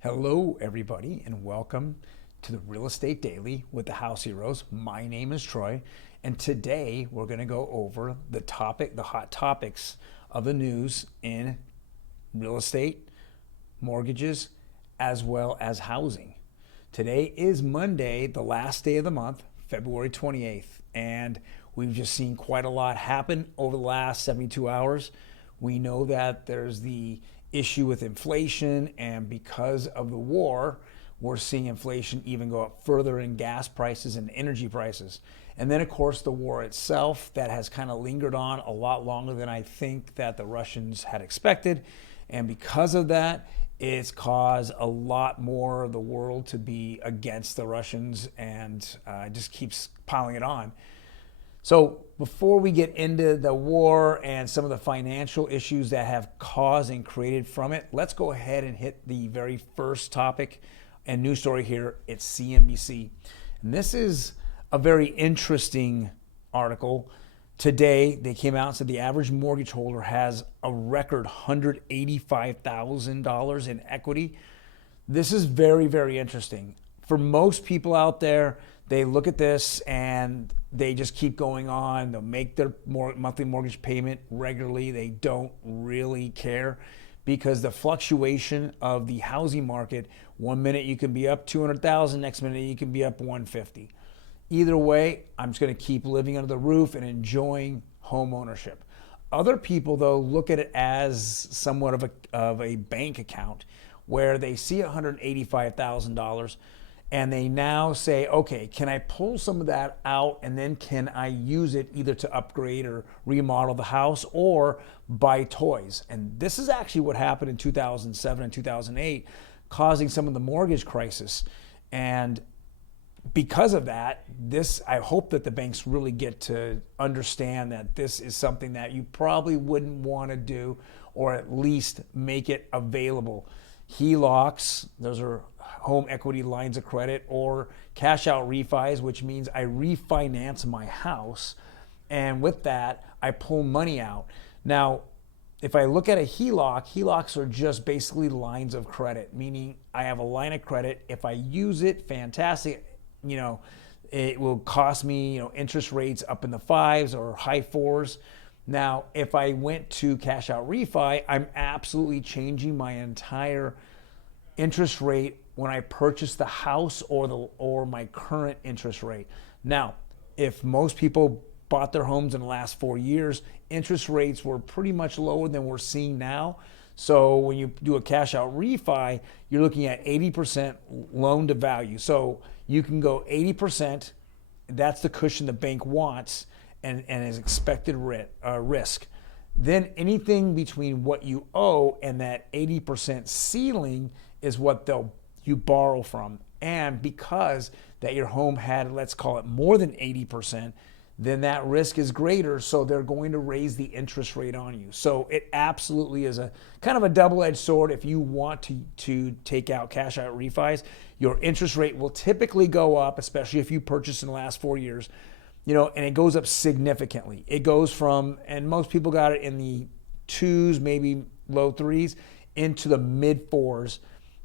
Hello, everybody, and welcome to the Real Estate Daily with the House Heroes. My name is Troy, and today we're going to go over the hot topics of the news in real estate, mortgages, as well as housing. Today is Monday, the last day of the month, February 28th, and we've just seen quite a lot happen over the last 72 hours. We know that there's the issue with inflation, and because of the war, we're seeing inflation even go up further in gas prices and energy prices. And then, of course, the war itself that has kind of lingered on a lot longer than I think that the Russians had expected. And because of that, it's caused a lot more of the world to be against the Russians, and just keeps piling it on. So before we get into the war and some of the financial issues that have caused and created from it, let's go ahead and hit the very first topic and news story here. It's CNBC. And this is a very interesting article. Today, they came out and said the average mortgage holder has a record $185,000 in equity. This is very, very interesting. For most people out there, they look at this and they just keep going on. They'll make their monthly mortgage payment regularly. They don't really care because the fluctuation of the housing market, one minute you can be up 200,000, next minute you can be up 150. Either way, I'm just going to keep living under the roof and enjoying home ownership. Other people, though, look at it as somewhat of a bank account where they see $185,000 and they now say, okay, can I pull some of that out and then can I use it either to upgrade or remodel the house or buy toys? And this is actually what happened in 2007 and 2008, causing some of the mortgage crisis. And because of that, I hope that the banks really get to understand that this is something that you probably wouldn't want to do, or at least make it available. HELOCs, those are home equity lines of credit, or cash out refis, which means I refinance my house, and with that, I pull money out. Now, if I look at a HELOCs are just basically lines of credit, meaning I have a line of credit. If I use it, fantastic. It will cost me, interest rates up in the 5s or high 4s. Now, if I went to cash out refi, I'm absolutely changing my entire interest rate when I purchase the house or my current interest rate. Now, if most people bought their homes in the last 4 years, interest rates were pretty much lower than we're seeing now. So when you do a cash out refi, you're looking at 80% loan to value. So you can go 80%. That's the cushion the bank wants and is expected risk. Then anything between what you owe and that 80% ceiling is what you borrow from. And because that your home had, let's call it more than 80%, then that risk is greater, so they're going to raise the interest rate on you. So it absolutely is a kind of a double-edged sword. If you want to take out cash out refis, your interest rate will typically go up, especially if you purchased in the last 4 years, and it goes up significantly. It goes from, and most people got it in the 2s, maybe low 3s, into the mid 4s.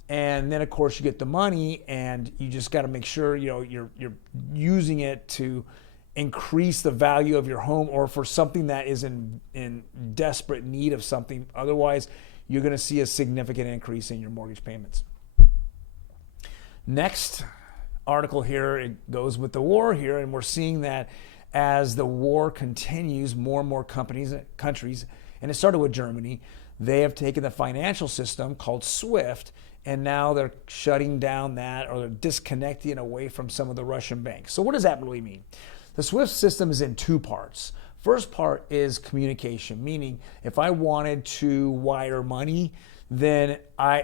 And then, of course, you get the money, and you just got to make sure you're using it to increase the value of your home, or for something that is in desperate need of something. Otherwise, you're going to see a significant increase in your mortgage payments. Next article here, it goes with the war here, and we're seeing that as the war continues, more and more countries, and it started with Germany, they have taken the financial system called SWIFT, and now they're shutting down that, or they're disconnecting it away from some of the Russian banks. So what does that really mean? The SWIFT system is in two parts. First part is communication, meaning if I wanted to wire money, then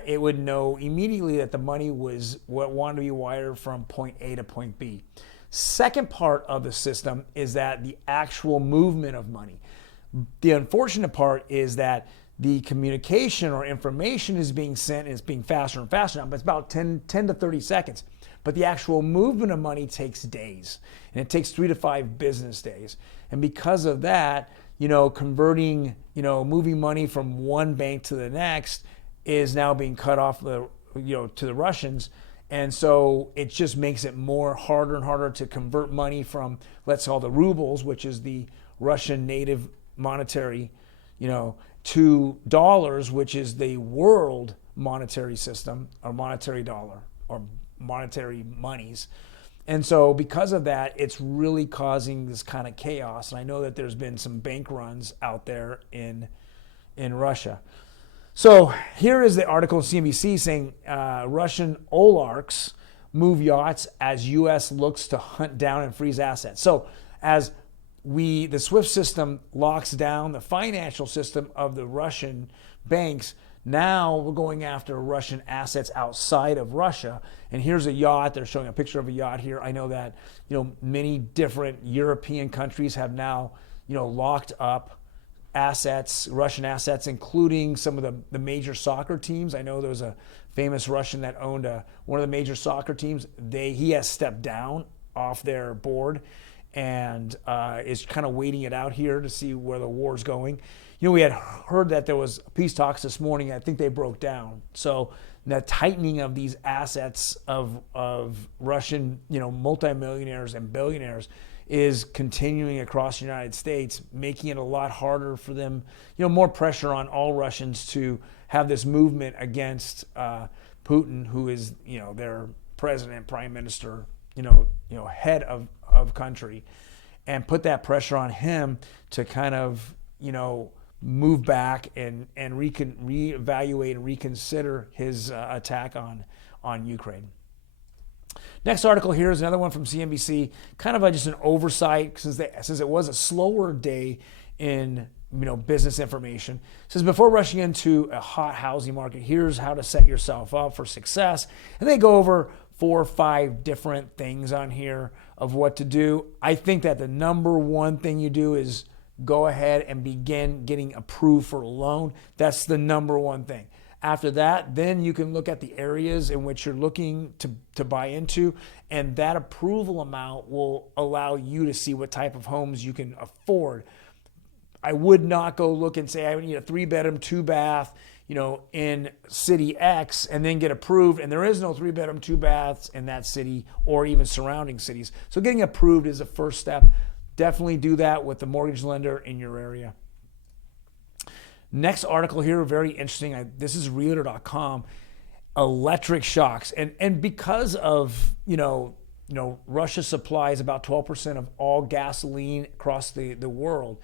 it would know immediately that the money was what wanted to be wired from point A to point B. Second part of the system is that the actual movement of money. The unfortunate part is that the communication or information is being sent, and it's being faster and faster now, but it's about 10 to 30 seconds. But the actual movement of money takes days, and it takes 3 to 5 business days. And because of that, converting, moving money from one bank to the next is now being cut off to the Russians. And so it just makes it harder and harder to convert money from, let's call the rubles, which is the Russian native monetary, to dollars, which is the world monetary system, or monetary dollar, or monetary monies. And so because of that, it's really causing this kind of chaos. And I know that there's been some bank runs out there in Russia. So here is the article in CNBC saying Russian oligarchs move yachts as U.S. looks to hunt down and freeze assets. So as the SWIFT system locks down the financial system of the Russian banks, now we're going after Russian assets outside of Russia. And here's a yacht. They're showing a picture of a yacht here. I know that many different European countries have now locked up assets, Russian assets, including some of the major soccer teams. I know there was a famous Russian that owned one of the major soccer teams. He has stepped down off their board and is kind of waiting it out here to see where the war's going. We had heard that there was peace talks this morning. I think they broke down. So the tightening of these assets of Russian, multimillionaires and billionaires is continuing across the United States, making it a lot harder for them, more pressure on all Russians to have this movement against Putin, who is, their president, prime minister, head of country, and put that pressure on him to kind of, move back and reevaluate and reconsider his attack on Ukraine. Next article here is another one from CNBC, kind of just an oversight since it was a slower day in business information. It says, before rushing into a hot housing market, here's how to set yourself up for success. And they go over 4 or 5 different things on here of what to do. I think that the number one thing you do is go ahead and begin getting approved for a loan. That's the number one thing. After that, then you can look at the areas in which you're looking to buy into, and that approval amount will allow you to see what type of homes you can afford. I would not go look and say, I need a 3-bedroom, 2-bath, in city X, and then get approved. And there is no 3-bedroom, 2-baths in that city or even surrounding cities. So getting approved is the first step. Definitely do that with the mortgage lender in your area. Next article here, very interesting. This is realtor.com. Electric shocks. And because of, Russia supplies about 12% of all gasoline across the world.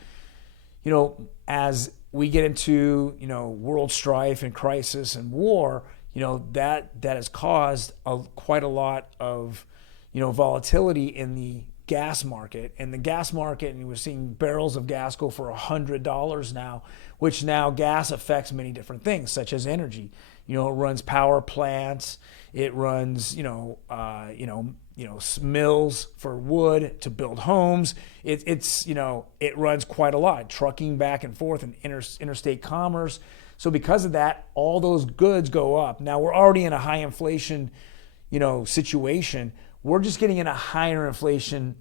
As we get into, world strife and crisis and war, that has caused quite a lot of, volatility in the gas market. And the gas market, and we're seeing barrels of gas go for $100 now, which now gas affects many different things, such as energy. It runs power plants. It runs, mills for wood to build homes. It runs quite a lot, trucking back and forth and interstate commerce. So because of that, all those goods go up. Now we're already in a high inflation, situation. We're just getting in a higher inflation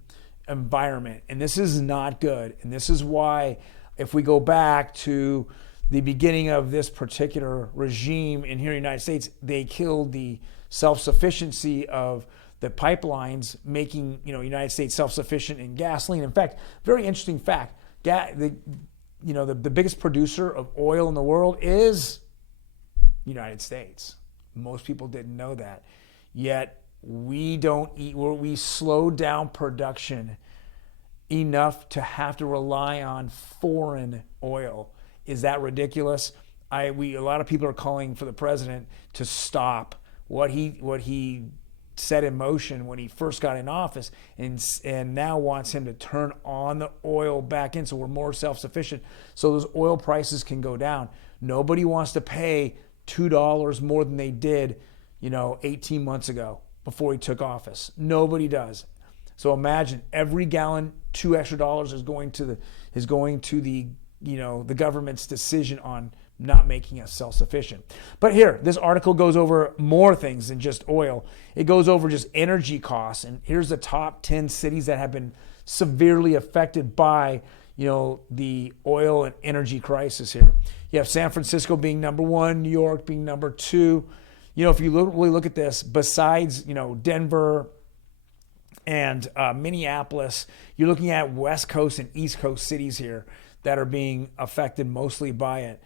environment, and this is not good. And this is why, if we go back to the beginning of this particular regime in here in the United States, they killed the self-sufficiency of the pipelines, making United States self-sufficient in gasoline. In fact, very interesting fact: the biggest producer of oil in the world is United States. Most people didn't know that, yet we slowed down production enough to have to rely on foreign oil. Is that ridiculous? A lot of people are calling for the president to stop what he set in motion when he first got in office, and now wants him to turn on the oil back in so we're more self-sufficient, so those oil prices can go down. Nobody wants to pay $2 more than they did 18 months ago before he took office. Nobody does. So imagine every gallon, $2 extra is going to the the government's decision on not making us self-sufficient. But here, this article goes over more things than just oil. It goes over just energy costs. And here's the top 10 cities that have been severely affected by, the oil and energy crisis here. You have San Francisco being number 1, New York being number 2, if you really look at this, besides, Denver and Minneapolis, you're looking at West Coast and East Coast cities here that are being affected mostly by it.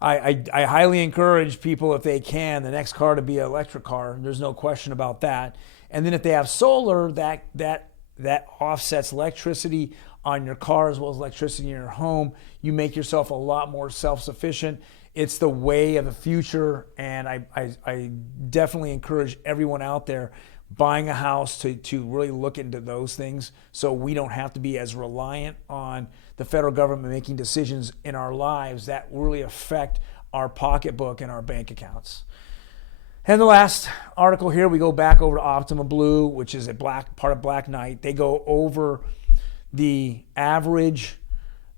I highly encourage people, if they can, the next car to be an electric car. There's no question about that. And then if they have solar, that offsets electricity on your car as well as electricity in your home. You make yourself a lot more self-sufficient. It's the way of the future, and I definitely encourage everyone out there buying a house to really look into those things, so we don't have to be as reliant on the federal government making decisions in our lives that really affect our pocketbook and our bank accounts. And the last article here, we go back over to Optima Blue, which is part of Black Knight. They go over the average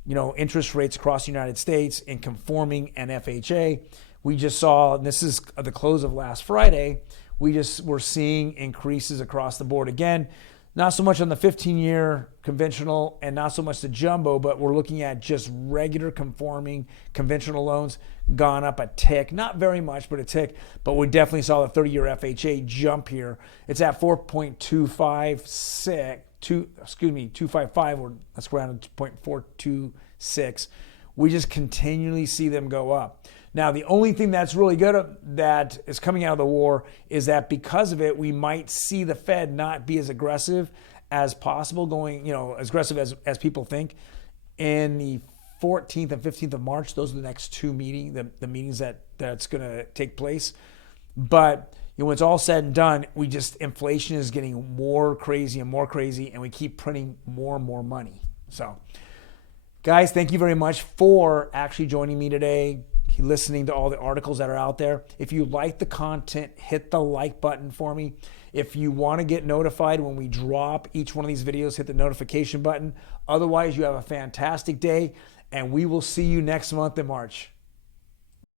interest rates across the United States in conforming and FHA. We just saw, and this is the close of last Friday, we're seeing increases across the board again. Not so much on the 15-year conventional and not so much the jumbo, but we're looking at just regular conforming conventional loans gone up a tick. Not very much, but a tick. But we definitely saw the 30-year FHA jump here. It's at 255, or let's round to 0.426. We just continually see them go up. Now, the only thing that's really good that is coming out of the war is that because of it, we might see the Fed not be as aggressive as possible, going, as aggressive as people think. In the 14th and 15th of March, those are the next two meetings, the meetings that's going to take place. But when it's all said and done, inflation is getting more crazy, and we keep printing more and more money. So, guys, thank you very much for actually joining me today, listening to all the articles that are out there. If you like the content, hit the like button for me. If you want to get notified when we drop each one of these videos, hit the notification button. Otherwise, you have a fantastic day, and we will see you next month in March.